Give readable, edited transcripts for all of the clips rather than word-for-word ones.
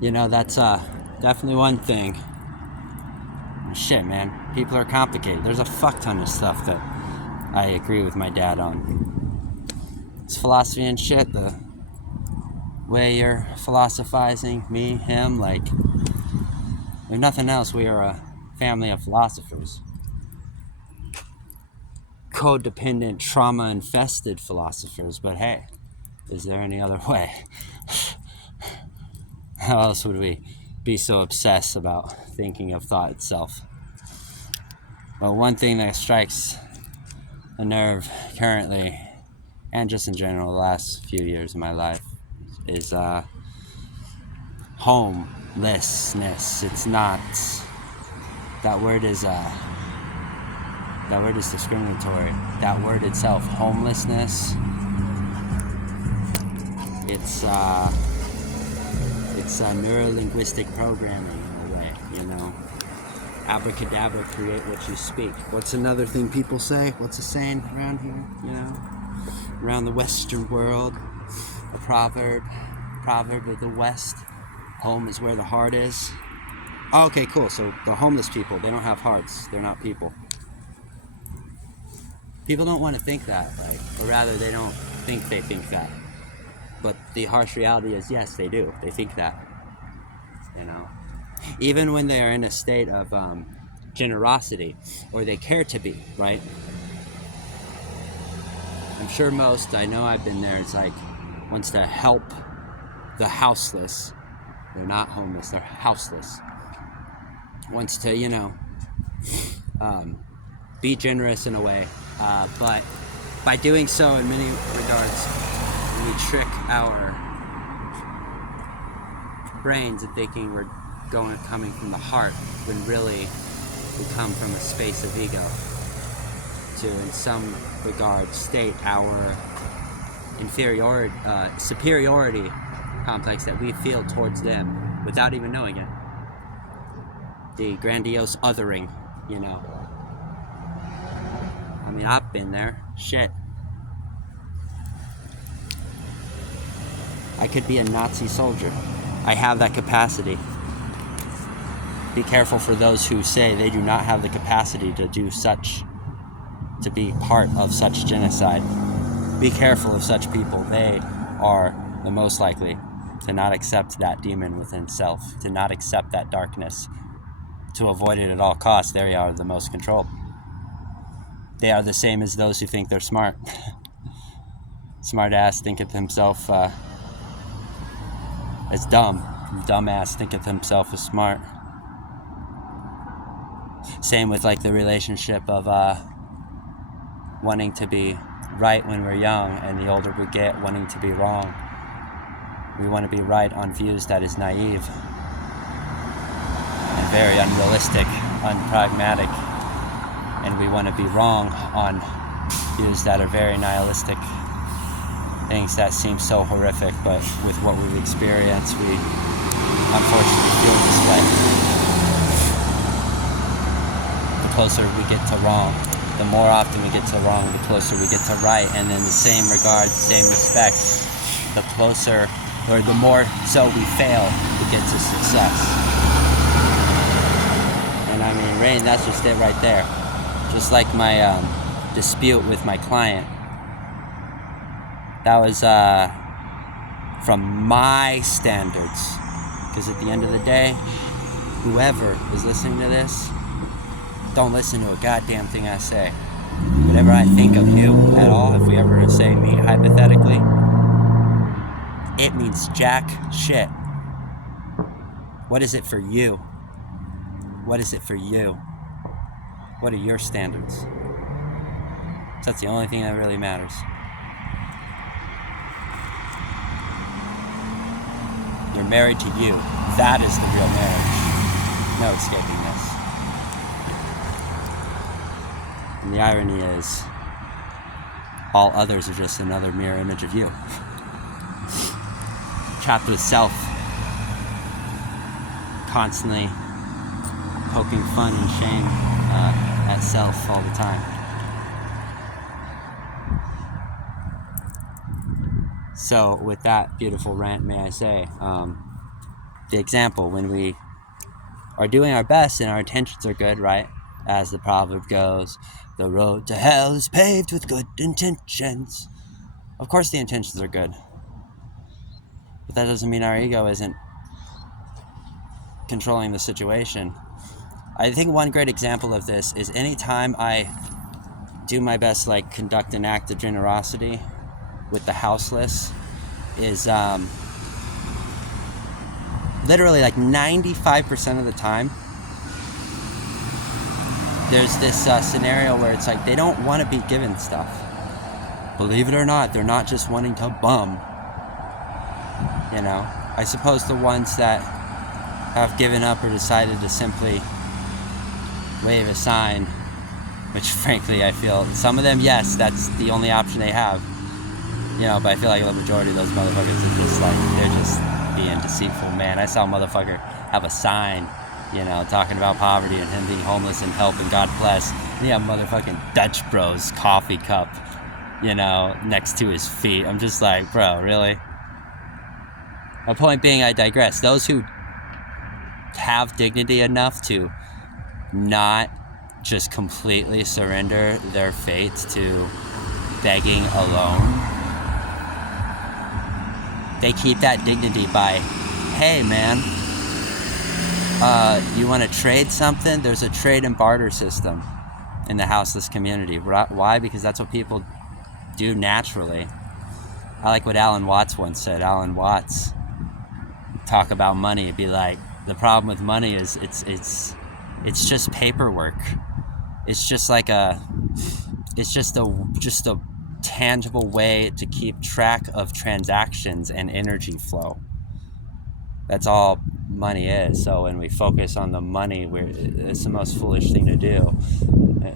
That's definitely one thing. Shit, man. People are complicated. There's a fuck ton of stuff that I agree with my dad on. It's philosophy and shit. The way you're philosophizing, me, him, like, if nothing else, we are a family of philosophers. Codependent, trauma-infested philosophers, but hey, is there any other way? How else would we be so obsessed about thinking of thought itself? Well, one thing that strikes a nerve currently, and just in general, the last few years of my life, is homelessness. It's not. That word is discriminatory. That word itself, homelessness. It's neuro-linguistic programming in a way, Abracadabra, create what you speak. What's another thing people say? What's a saying around here, Around the Western world, a proverb of the West, home is where the heart is. Oh, okay, cool. So the homeless people, they don't have hearts. They're not people. People don't want to think that, or rather they don't think they think that. But the harsh reality is, yes, they do. They think that, Even when they are in a state of generosity, or they care to be, right? I'm sure I know I've been there, it's like, wants to help the houseless. They're not homeless, they're houseless. Wants to, be generous in a way. But by doing so, in many regards, we trick our brains into thinking we're coming from the heart, when really we come from a space of ego to, in some regard, state our superiority complex that we feel towards them without even knowing it. The grandiose othering, I mean, I've been there. Shit. I could be a Nazi soldier. I have that capacity. Be careful for those who say they do not have the capacity to be part of such genocide. Be careful of such people. They are the most likely to not accept that demon within self, to not accept that darkness, to avoid it at all costs. They are the most controlled. They are the same as those who think they're smart. Smart ass thinketh himself as dumb. Dumbass thinketh himself as smart. Same with the relationship of wanting to be right when we're young, and the older we get, wanting to be wrong. We want to be right on views that is naive and very unrealistic, unpragmatic, and we want to be wrong on views that are very nihilistic, things that seem so horrific, but with what we've experienced, we unfortunately feel this way. The closer we get to wrong, the more often we get to wrong, the closer we get to right, and in the same regard, same respect, the closer, or the more so we fail to get to success. And I mean, Rain, that's just it right there. Just like my dispute with my client. That was from my standards. Because at the end of the day, whoever is listening to this, don't listen to a goddamn thing I say. Whatever I think of you at all, if we ever say meet hypothetically, it means jack shit. What is it for you? What is it for you? What are your standards? That's the only thing that really matters. You're married to you. That is the real marriage. No escaping this. And the irony is, all others are just another mirror image of you. Trapped with self. Constantly poking fun and shame at self all the time. So with that beautiful rant, may I say, the example, when we are doing our best and our intentions are good, right? As the proverb goes, the road to hell is paved with good intentions. Of course the intentions are good. But that doesn't mean our ego isn't controlling the situation. I think one great example of this is anytime I do my best to like conduct an act of generosity with the houseless is literally like 95% of the time there's this scenario where it's like they don't want to be given stuff. Believe it or not, they're not just wanting to bum. You know, I suppose the ones that have given up or decided to simply wave a sign, which frankly I feel some of them, yes, that's the only option they have. You know, but I feel like the majority of those motherfuckers are just like, they're just being deceitful, man. I saw a motherfucker have a sign, you know, talking about poverty and him being homeless and help and God bless. And he had motherfucking Dutch Bros coffee cup, you know, next to his feet. I'm just like, bro, really? My point being, I digress. Those who have dignity enough to not just completely surrender their fate to begging alone, they keep that dignity by, hey man, you want to trade something? There's a trade and barter system in the houseless community. Why? Because that's what people do naturally. I like what Alan Watts once said. Alan Watts talk about money. It'd be like, the problem with money is it's just paperwork. It's just like it's just a tangible way to keep track of transactions and energy flow. That's all money is. So when we focus on the money, it's the most foolish thing to do.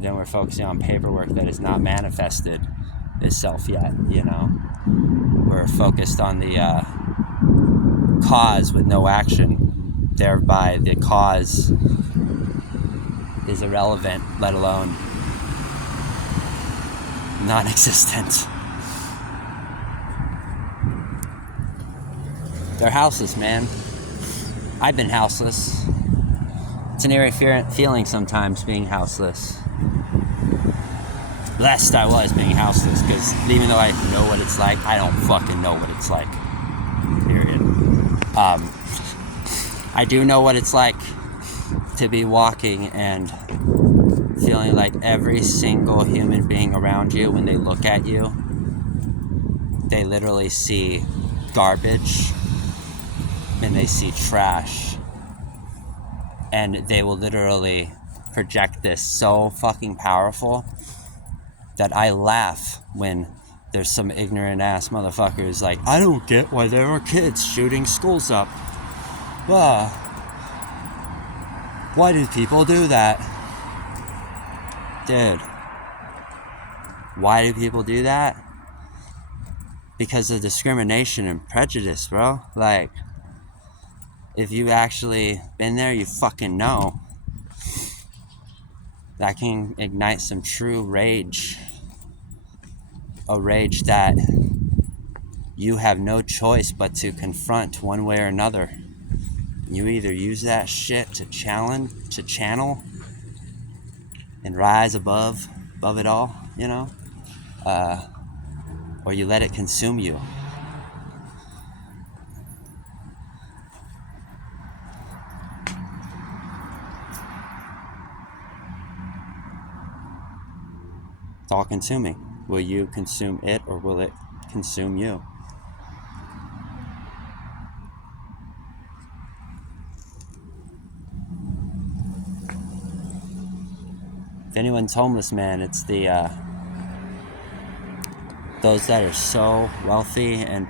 Then we're focusing on paperwork that is not manifested itself yet, you know. We're focused on the cause with no action. Thereby the cause is irrelevant, let alone non-existent. They're houseless, man. I've been houseless. It's an eerie feeling sometimes being houseless. Blessed I was being houseless, because even though I know what it's like, I don't fucking know what it's like. Period. I do know what it's like to be walking and feeling like every single human being around you, when they look at you, they literally see garbage and they see trash, and they will literally project this so fucking powerful that I laugh when there's some ignorant ass motherfuckers like, I don't get why there are kids shooting schools up. Why do people do that? Dude, why do people do that? Because of discrimination and prejudice, bro. Like, if you've actually been there, you fucking know. That can ignite some true rage. A rage that you have no choice but to confront one way or another. You either use that shit to channel and rise above it all, you know, or you let it consume you. It's all consuming. Will you consume it, or will it consume you? If anyone's homeless, man, it's the those that are so wealthy and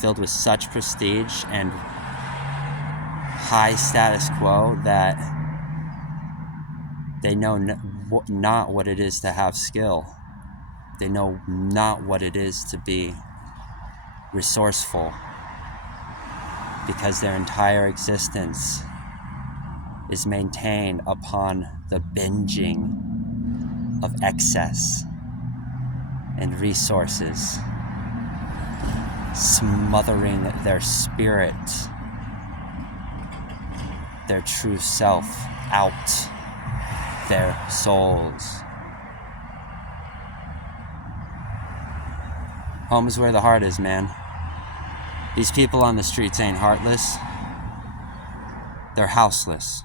filled with such prestige and high status quo that they know not what it is to have skill. They know not what it is to be resourceful, because their entire existence is maintained upon the binging of excess and resources, smothering their spirit their true self out their souls. Home is where the heart is, man. These people on the streets ain't heartless. They're houseless.